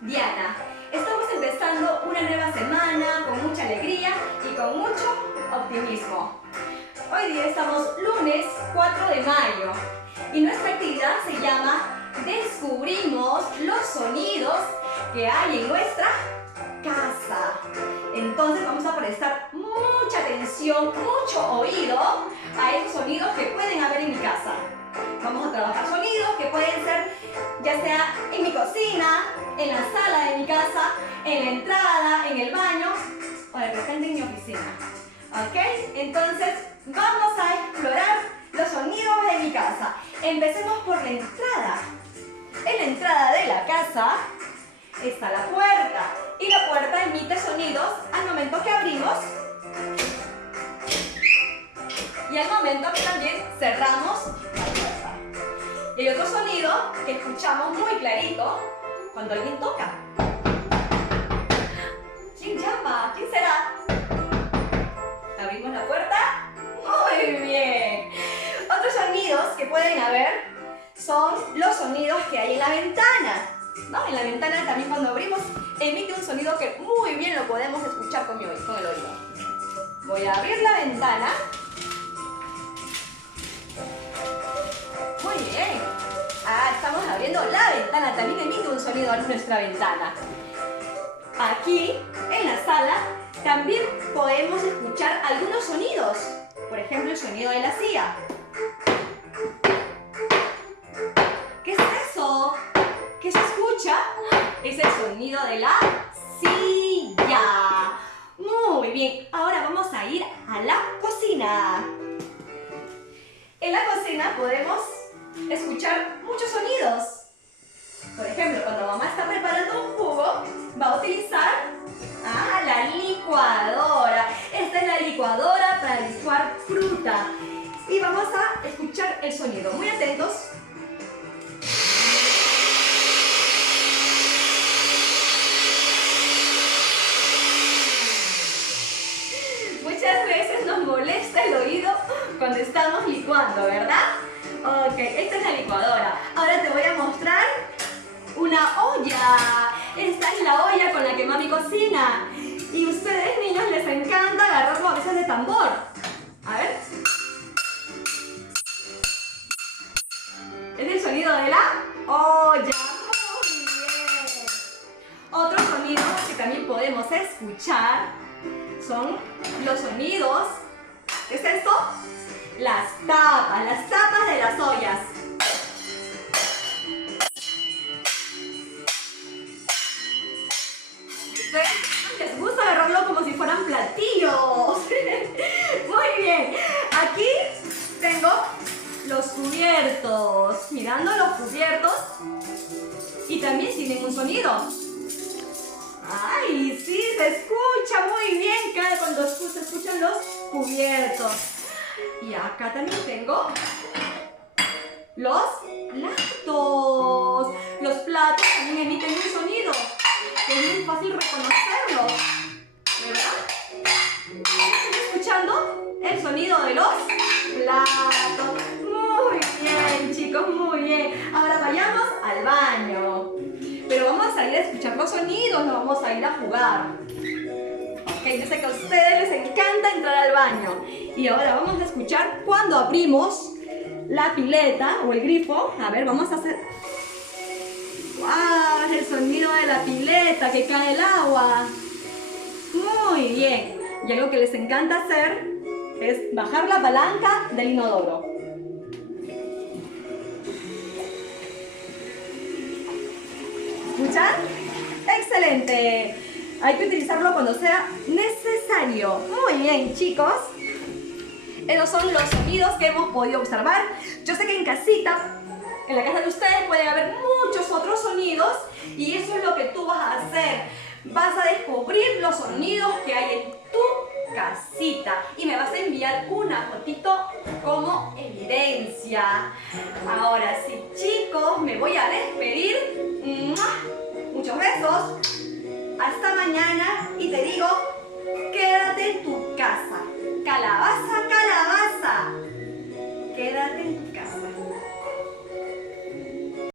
Diana. Estamos empezando una nueva semana con mucha alegría y con mucho optimismo. Hoy día estamos lunes 4 de mayo y nuestra actividad se llama Descubrimos los sonidos que hay en nuestra casa. Entonces vamos a prestar mucha atención, mucho oído a esos sonidos que pueden haber en mi casa. Vamos a trabajar sonidos que pueden ser ya sea en mi cocina, en la sala de mi casa, en la entrada, en el baño o de repente en mi oficina. ¿Ok? Entonces vamos a explorar los sonidos de mi casa. Empecemos por la entrada. En la entrada de la casa está la puerta y la puerta emite sonidos al momento que abrimos y al momento que también cerramos la puerta. Y hay otro sonido que escuchamos muy clarito cuando alguien toca. ¿Quién llama? ¿Quién será? ¿Abrimos la puerta? Muy bien. Otros sonidos que pueden haber son los sonidos que hay en la ventana, ¿no? En la ventana también cuando abrimos emite un sonido que muy bien lo podemos escuchar con el oído. Voy a abrir la ventana. Muy bien. Estamos abriendo la ventana, también emite un sonido en nuestra ventana. Aquí, en la sala, también podemos escuchar algunos sonidos. Por ejemplo, el sonido de la silla. ¿Qué es eso? ¿Qué se escucha? Es el sonido de la silla. Muy bien, ahora vamos a ir a la cocina. En la cocina podemos escuchar muchos sonidos. Por ejemplo, cuando mamá está preparando un jugo, va a utilizar la licuadora. Esta es la licuadora para licuar fruta. Y vamos a escuchar el sonido. Muy atentos. Muchas veces nos molesta el oído cuando estamos licuando, ¿verdad? Ok, esta es la licuadora. Ahora te voy a mostrar una olla. Esta es la olla con la que mami cocina. Y ustedes, niños, les encanta agarrarlo a veces de tambor. A ver. Es el sonido de la olla. Muy bien. Otros sonidos que también podemos escuchar son los sonidos. ¿Qué es esto? Las tapas de las ollas. Les gusta agarrarlo como si fueran platillos. Muy bien. Aquí tengo los cubiertos. Mirando los cubiertos. Y también tienen un sonido. ¡Ay, sí! Se escucha muy bien cuando se escuchan los cubiertos. Y acá también tengo los platos. Los platos también emiten un sonido. Es muy fácil reconocerlos, ¿verdad? ¿Están escuchando el sonido de los platos? Muy bien, chicos, muy bien. Ahora vayamos al baño. Pero vamos a ir a escuchar los sonidos, no vamos a ir a jugar. Ok, yo sé que a ustedes les encanta entrar al baño. Y ahora vamos a escuchar cuando abrimos la pileta o el grifo. A ver, vamos a hacer... ¡Wow! El sonido de la pileta que cae el agua. Muy bien. Y algo que les encanta hacer es bajar la palanca del inodoro. ¿Escuchan? ¡Excelente! Hay que utilizarlo cuando sea necesario. Muy bien, chicos. Esos son los sonidos que hemos podido observar. Yo sé que en casita, en la casa de ustedes, pueden haber muchos otros sonidos y eso es lo que tú vas a hacer. Vas a descubrir los sonidos que hay en tu casita y me vas a enviar una fotito como evidencia. Ahora sí, chicos, me voy a despedir. Muchos besos. Hasta mañana y te digo, quédate en tu casa. Calabaza, calabaza. Quédate en tu casa.